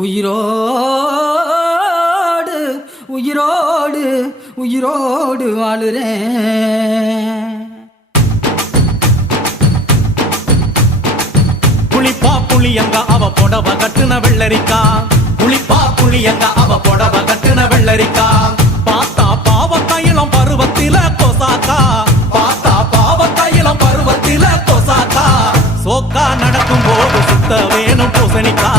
உயிரோடு உயிரோடு உயிரோடு வாழுறேன். புளிப்பா புளியங்க அவ புடவ கட்டுன வெள்ளரிக்கா, புளிப்பா புளியங்க அவ புடவ கட்டுன வெள்ளரிக்கா. பார்த்தா பாவக்காயிலம் பருவத்தில கொசாக்கா, பார்த்தா பாவக்காயிலம் பருவத்தில கொசாக்கா. சோக்கா நடக்கும் போது சுத்த வேணும் பூசணிக்கா.